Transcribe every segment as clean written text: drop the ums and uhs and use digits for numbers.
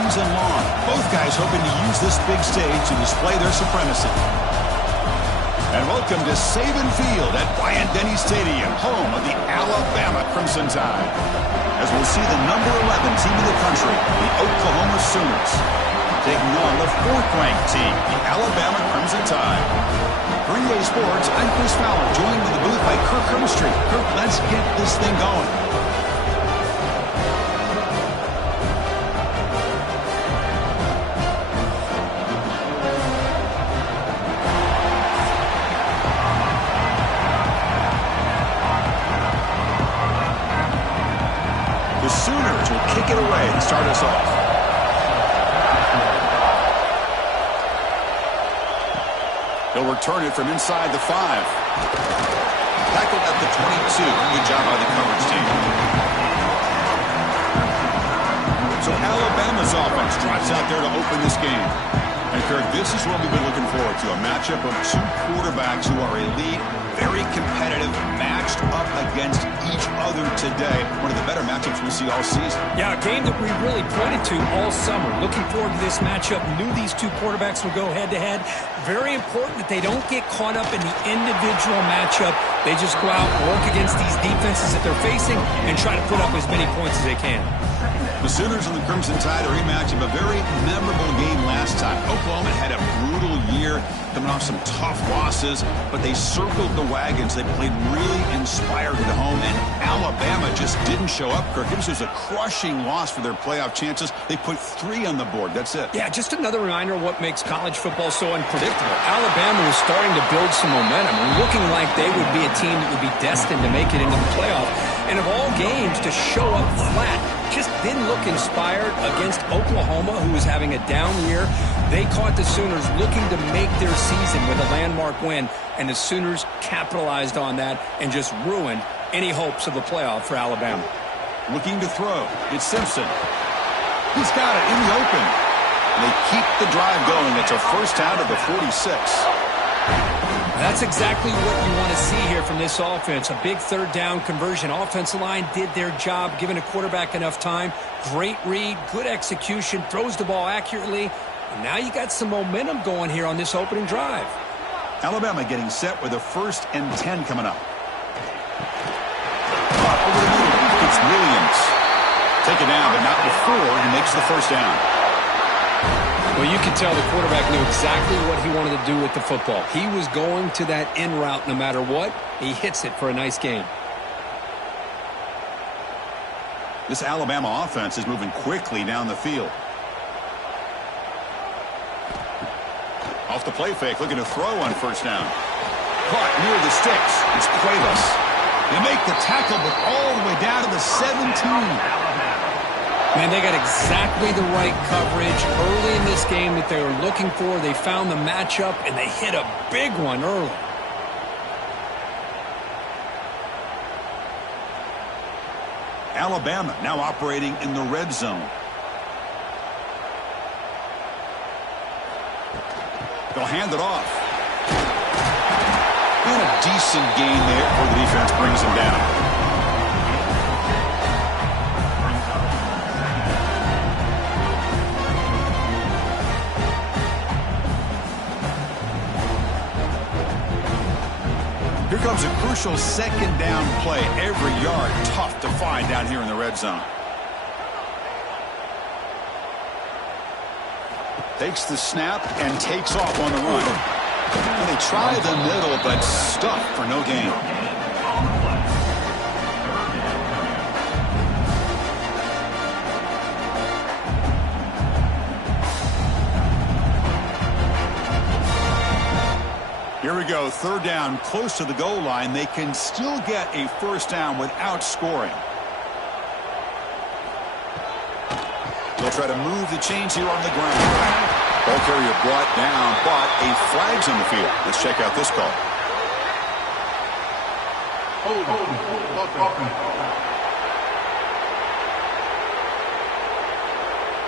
season long. Both guys hoping to use this big stage to display their supremacy. And welcome to Saban Field at Vandy Stadium, home of the Alabama Crimson Tide. As we'll see the number 11 team in the country, the Oklahoma Sooners, taking on the 4th-ranked team, the Alabama Crimson Tide. For EA Sports, I'm Chris Fowler, joined in the booth by Kirk Hermstreet. Kirk, let's get this thing going. The Sooners will kick it away to start us off. He'll return it from inside the 5. Tackled at the 22. Good job by the coverage team. So Alabama's offense drives out there to open this game. And Kirk, this is what we've been looking forward to, a matchup of two quarterbacks who are elite, very competitive, matched up against each other today. One of the better matchups we'll see all season. Yeah, a game that we really pointed to all summer. Looking forward to this matchup. Knew these two quarterbacks would go head-to-head. Very important that they don't get caught up in the individual matchup. They just go out and work against these defenses that they're facing and try to put up as many points as they can. The Sooners and the Crimson Tide, a rematch of a very memorable game last time. Oklahoma had a brutal year, coming off some tough losses, but they circled the wagons. They played really inspired at home, and Alabama just didn't show up, Kirk. This was a crushing loss for their playoff chances. They put 3 on the board. That's it. Yeah, just another reminder of what makes college football so unpredictable. Alabama was starting to build some momentum and looking like they would be a team that would be destined to make it into the playoff. And of all games, to show up flat, just didn't look inspired against Oklahoma, who was having a down year. They caught the Sooners looking to make their season with a landmark win, and the Sooners capitalized on that and just ruined any hopes of the playoff for Alabama. Looking to throw. It's Simpson. He's got it in the open. And they keep the drive going. It's a first down to the 46. That's exactly what you want to see here from this offense. A big third down conversion. Offensive line did their job, giving a quarterback enough time. Great read, good execution, throws the ball accurately. And now you got some momentum going here on this opening drive. Alabama getting set with a 1st and 10 coming up. Over the middle, it's Williams. Take it down, but not before he makes the first down. Well, you can tell the quarterback knew exactly what he wanted to do with the football. He was going to that in route no matter what. He hits it for a nice gain. This Alabama offense is moving quickly down the field. Off the play fake, looking to throw on first down. Caught near the sticks. It's Cuevas. They make the tackle, but all the way down to the 17. Man, they got exactly the right coverage early in this game that they were looking for. They found the matchup, and they hit a big one early. Alabama now operating in the red zone. They'll hand it off. And a decent gain there before the defense brings him down. Here comes a crucial 2nd down play. Every yard tough to find down here in the red zone. Takes the snap and takes off on the run. And they try the middle, but stuffed for no gain. Here we go, 3rd down, close to the goal line. They can still get a first down without scoring. They'll try to move the chains here on the ground. Ball carrier brought down, but a flag's on the field. Let's check out this call.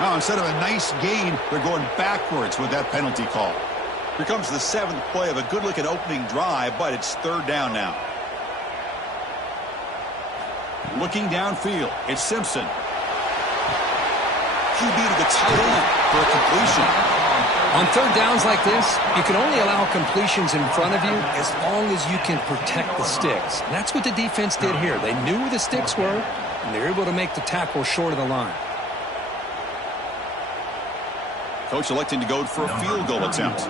Now, instead of a nice gain, they're going backwards with that penalty call. Here comes the 7th play of a good-looking opening drive, but it's 3rd down now. Looking downfield, it's Simpson. QB to the tight end for a completion. On third downs like this, you can only allow completions in front of you as long as you can protect the sticks. And that's what the defense did here. They knew where the sticks were, and they were able to make the tackle short of the line. Coach electing to go for a field goal attempt.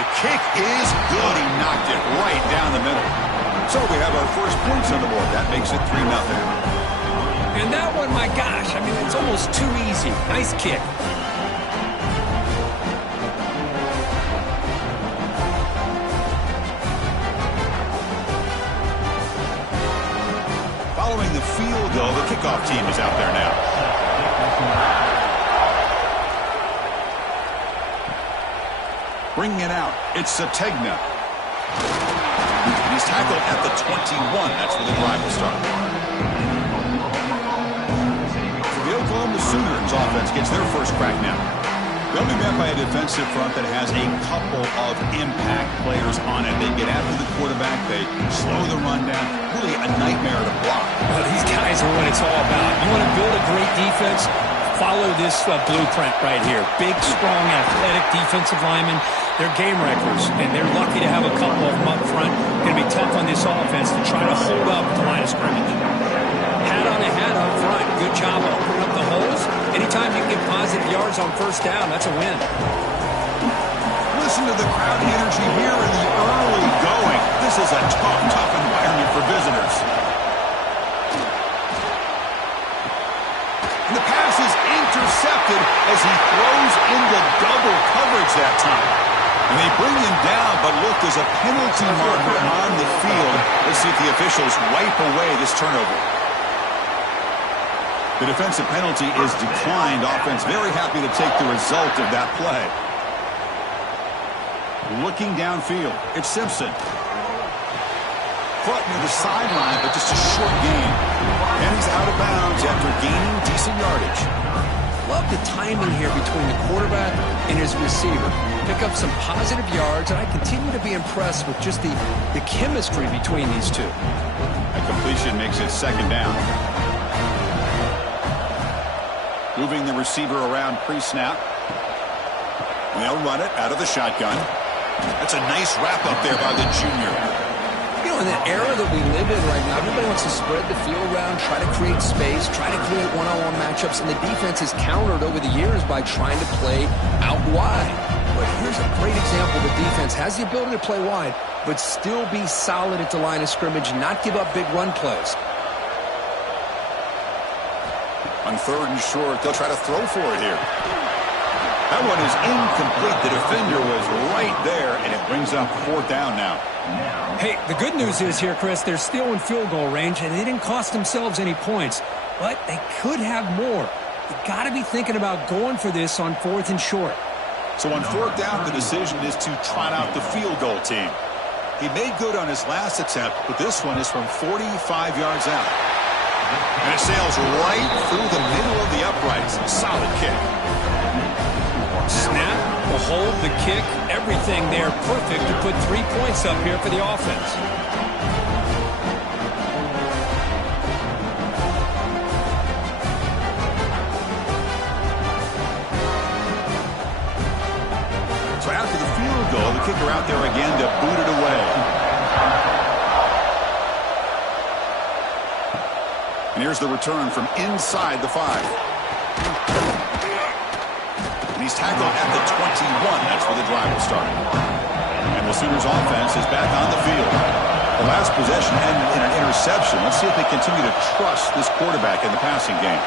The kick is good. He knocked it right down the middle. So we have our first points on the board. That makes it 3-0. And that one, my gosh, I mean, it's almost too easy. Nice kick. Following the field goal, the kickoff team is out there now. Bringing it out, it's Sategna. He's tackled at the 21. That's where the drive will start. The Oklahoma Sooners offense gets their first crack now. They'll be met by a defensive front that has a couple of impact players on it. They get after the quarterback. They slow the run down. Really a nightmare to block. Well, these guys are what it's all about. You want to build a great defense? Follow this blueprint right here. Big, strong, athletic defensive linemen. They're game wreckers, and they're lucky to have a couple of them up front. Going to be tough on this offense to try to hold up the line of scrimmage. Hat on a hat up front. Good job opening up the holes. Anytime you can get positive yards on first down, that's a win. Listen to the crowd energy here in the early going. This is a tough environment for visitors. And the pass is intercepted as he throws into double coverage that time. And they bring him down, but look, there's a penalty marker on the field. Let's see if the officials wipe away this turnover. The defensive penalty is declined. Offense very happy to take the result of that play. Looking downfield, it's Simpson. Caught near the sideline, but just a short gain. And he's out of bounds after gaining decent yardage. Love the timing here between the quarterback and his receiver. Pick up some positive yards, and I continue to be impressed with just the chemistry between these two. A completion makes it second down. Moving the receiver around pre-snap. They'll run it out of the shotgun. That's a nice wrap up there by the junior. You know, in the era that we live in right now, everybody wants to spread the field around, try to create space, try to create one-on-one matchups, and the defense has countered over the years by trying to play out wide. But here's a great example. The defense has the ability to play wide, but still be solid at the line of scrimmage, not give up big run plays. On third and short, they'll try to throw for it here. That one is incomplete. The defender was right there, and it brings up fourth down now. Hey, the good news is here, Chris, they're still in field goal range, and they didn't cost themselves any points, but they could have more. You got to be thinking about going for this on fourth and short. So on fourth down, the decision is to trot out the field goal team. He made good on his last attempt, but this one is from 45 yards out. And it sails right through the middle of the uprights. Solid kick. Snap, the hold, the kick, everything there perfect to put 3 points up here for the offense. So after the field goal, the kicker out there again to boot it away. And here's the return from inside the 5. He's tackled at the 21. That's where the drive will start. And the Sooners offense is back on the field. The last possession ended in an interception. Let's see if they continue to trust this quarterback in the passing game.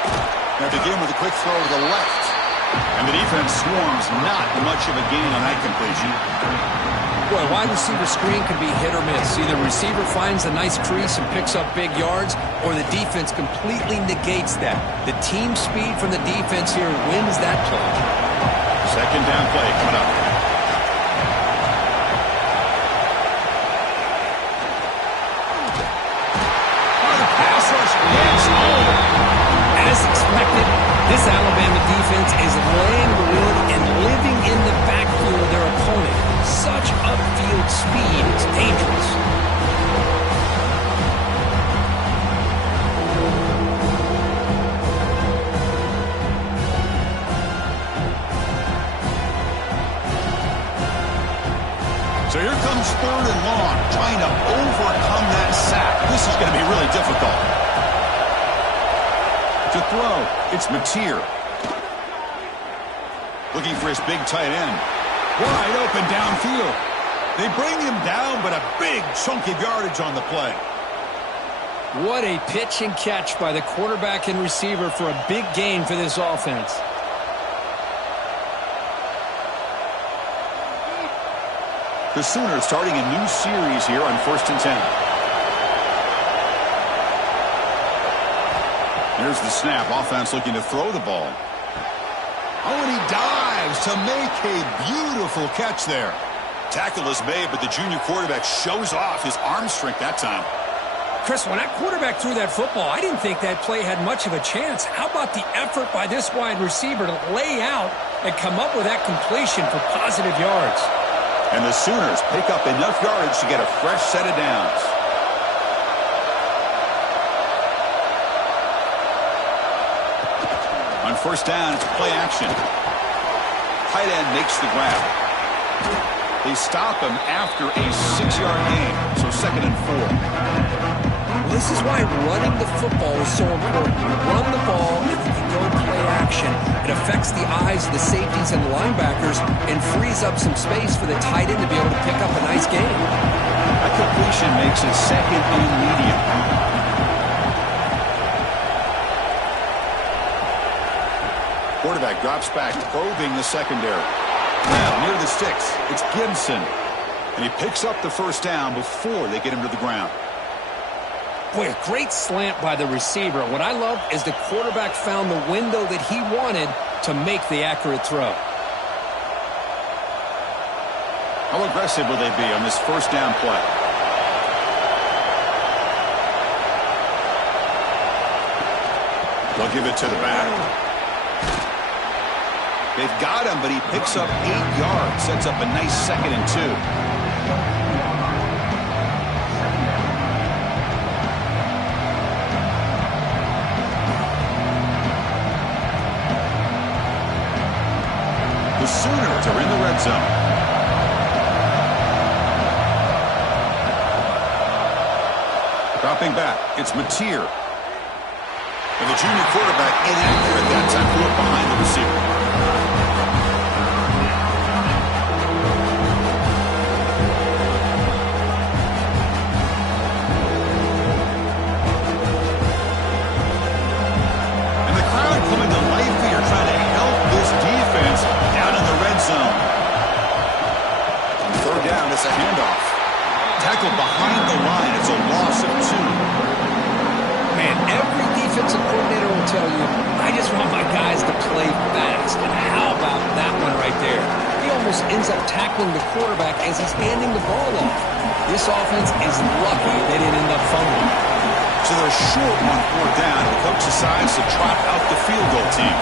They begin with a quick throw to the left. And the defense swarms not much of a gain on that completion. Boy, wide receiver screen can be hit or miss. Either receiver finds a nice crease and picks up big yards, or the defense completely negates that. The team speed from the defense here wins that play. Second down play coming up. The pass rush hits home. As expected, this Alabama defense is laying the wood and living in the backfield of their opponent. Such upfield speed is dangerous. comes 3rd and long, trying to overcome that sack. This is going to be really difficult. To throw, it's Mateer. Looking for his big tight end. Wide open downfield. They bring him down, but a big chunk of yardage on the play. What a pitch and catch by the quarterback and receiver for a big gain for this offense. The Sooners starting a new series here on 1st and 10. Here's the snap. Offense looking to throw the ball. Oh, and he dives to make a beautiful catch there. Tackle is made, but the junior quarterback shows off his arm strength that time. Chris, when that quarterback threw that football, I didn't think that play had much of a chance. How about the effort by this wide receiver to lay out and come up with that completion for positive yards? And the Sooners pick up enough yardage to get a fresh set of downs. On 1st down, it's play action. Tight end makes the grab. They stop him after a 6-yard gain, so 2nd and 4. Well, this is why running the football is so important. You run the ball, and you can go play action. It affects the eyes of the safeties and the linebackers and frees up some space for the tight end to be able to pick up a nice gain. A completion makes it 2nd and medium. Quarterback drops back, probing the secondary. Now, near the sticks, it's Gibson. And he picks up the 1st down before they get him to the ground. Boy, a great slant by the receiver. What I love is the quarterback found the window that he wanted to make the accurate throw. How aggressive will they be on this 1st down play? They'll give it to the back. They've got him, but he picks up 8 yards. Sets up a nice 2nd and 2. The Sooners are in the red zone. Dropping back, it's Mateer. And the junior quarterback inaccurate that time, threw it behind the receiver. And the crowd coming to life here, trying to help this defense down in the red zone. On 3rd down, it's a handoff. Tackled behind the line. It's a loss of 2. Man, every defensive coordinator will tell you, I just want my guys to play fast. And how about that one right there? He almost ends up tackling the quarterback as he's handing the ball off. This offense is lucky they didn't end up fumbling. So they're short on 4th down, and the coach decides to trot out the field goal team.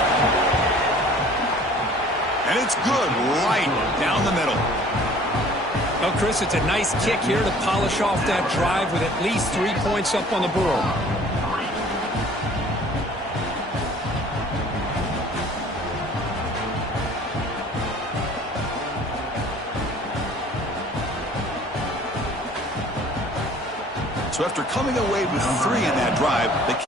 And it's good right down the middle. Well, Chris, it's a nice kick here to polish off that drive with at least 3 points up on the board. So after coming away with 3 in that drive, the